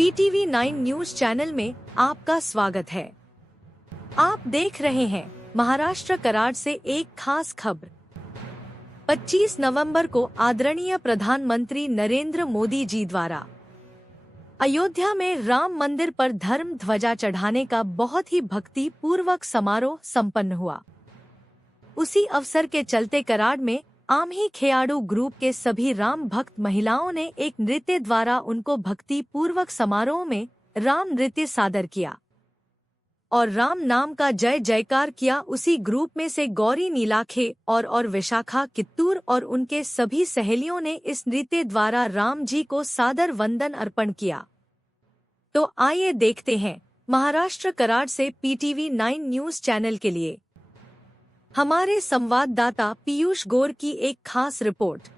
PTV 9 news channel में आपका स्वागत है। आप देख रहे हैं महाराष्ट्र कराड़ से एक खास खबर। 25 नवंबर को आदरणीय प्रधानमंत्री नरेंद्र मोदी जी द्वारा अयोध्या में राम मंदिर पर धर्म ध्वजा चढ़ाने का बहुत ही भक्ति पूर्वक समारोह संपन्न हुआ। उसी अवसर के चलते कराड़ में आम्ही खेयाड़ू ग्रुप के सभी राम भक्त महिलाओं ने एक नृत्य द्वारा उनको भक्ति पूर्वक समारोह में राम नृत्य सादर किया और राम नाम का जय जयकार किया। उसी ग्रुप में से गौरी नीलाखे और विशाखा कित्तूर और उनके सभी सहेलियों ने इस नृत्य द्वारा राम जी को सादर वंदन अर्पण किया। तो आइए देखते हैं महाराष्ट्र कराड़ से PTV 9 न्यूज चैनल के लिए हमारे संवाददाता पीयूष गौर की एक खास रिपोर्ट।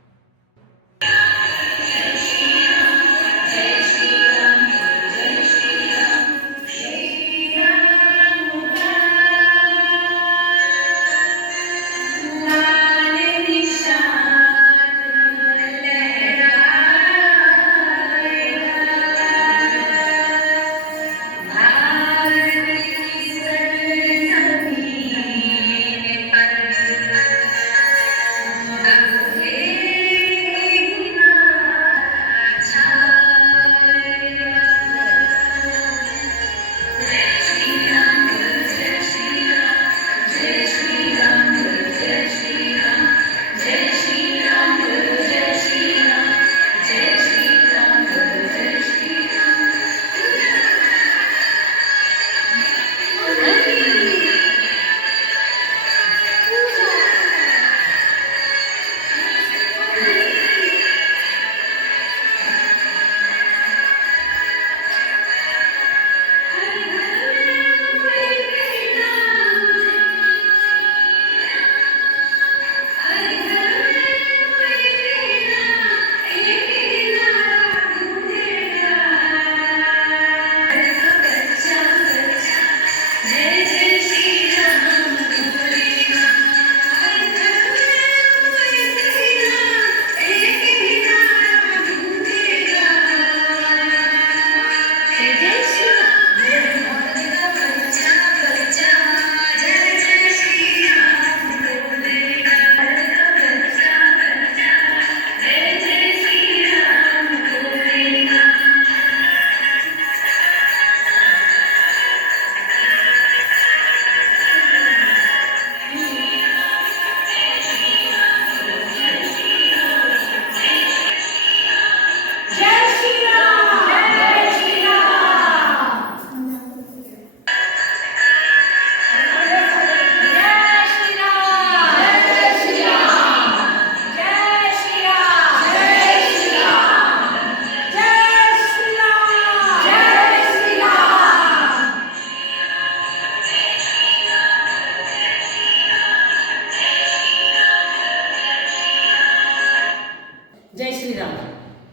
जय श्रीराम।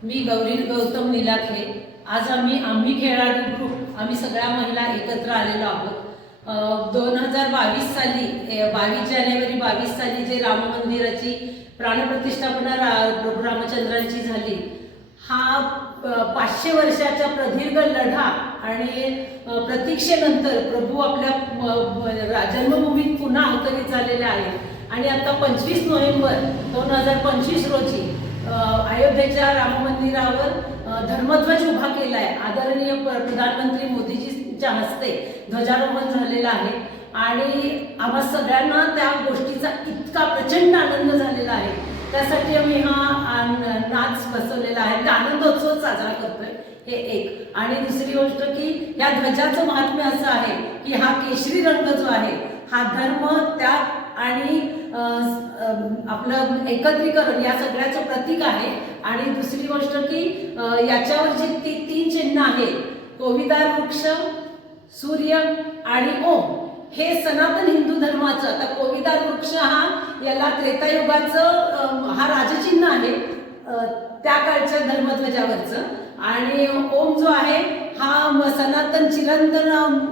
मी गौरी गौतम नीलाखे। आज आम्ही खेळाडू ग्रुप आम्ही सगळ्या महिला एकत्र आलेलो आहोत। 2022 साली 22 जानेवारी 22 साली जे राम मंदिराची प्राणप्रतिष्ठापना प्रभू रामचंद्रांची झाली, हा 500 वर्षाच्या प्रदीर्घ लढा आणि प्रतीक्षेनंतर प्रभू आपल्या जन्मभूमीत पुन्हा अवतरित झालेले आहेत आणि आता 25 नोव्हेंबर 2025 रोजी अयोध्येच्या राम मंदिरावर धर्मध्वज उभा केला आहे। आदरणीय प्रधानमंत्री मोदीजींच्या हस्ते ध्वजारोहण झालेलं आहे आणि आम्हा सगळ्यांना त्या गोष्टीचा इतका प्रचंड आनंद झालेला आहे। त्यासाठी आम्ही हा नाच बसवलेला आहे, आनंदोत्सव साजरा करतोय। हे एक आणि दुसरी गोष्ट की या ध्वजाचं महात्म्य असं आहे की हा केशरी रंग जो आहे हा धर्म, त्याग आणि आपलं एकत्रीकरण या सगळ्याचं प्रतीक आहे। आणि दुसरी गोष्ट की याच्यावर जे तीन चिन्ह आहेत, कोविदार वृक्ष, सूर्य आणि ओम, हे सनातन हिंदू धर्माचं, आता कोविदार वृक्ष हा याला त्रेतायुगाचं हा राजचिन्ह आहे त्या काळच्या धर्मध्वजावरचं, आणि ओम जो आहे हा सनातन चिरंतन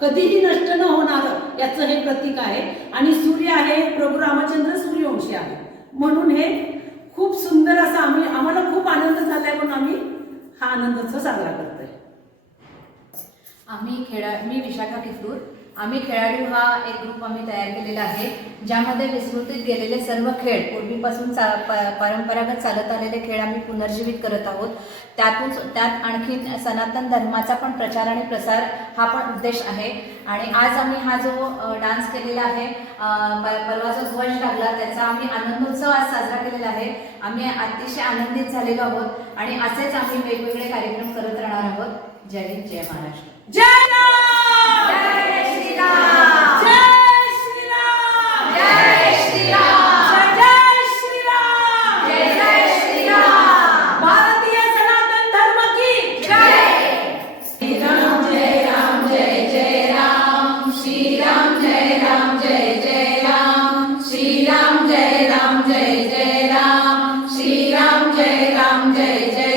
कधीही नष्ट न होणार याचं हे प्रतीक आहे। आणि सूर्य आहे प्रभू रामचंद्र सूर्यवंशी आहे, म्हणून हे खूप सुंदर असं आम्हाला खूप आनंद झालाय म्हणून आम्ही हा आनंदोत्सव साजरा करतोय. मी विशाखा कित्तूर. आम्ही खेळाडू हा एक ग्रुप आम्ही तयार केलेला आहे, ज्यामध्ये विस्मृतीत गेलेले सर्व खेळ, पूर्वीपासून परंपरागत चालत आलेले खेळ आम्ही पुनर्जीवित करत आहोत. त्यात आणखी सनातन धर्माचा पण प्रचार आणि प्रसार हा पण उद्देश आहे. आणि आज आम्ही हा जो डान्स केलेला आहे, परवा जो ध्वज लागला त्याचा आम्ही आनंदोत्सव आज साजरा केलेला आहे. आम्ही अतिशय आनंदित झालेलो आहोत आणि असेच आम्ही वेगवेगळे कार्यक्रम करत राहणार आहोत. जय हिंद, जय महाराष्ट्र. जय राम! जय श्रीराम! जय श्रीराम! जय श्रीराम! जय श्रीराम! जय श्रीराम! भारतीय सनातन धर्म की जय! श्रीराम जय राम जय जय राम, श्रीराम जय राम जय जय राम, श्रीराम जय राम जय जय राम, श्रीराम जय राम जय जय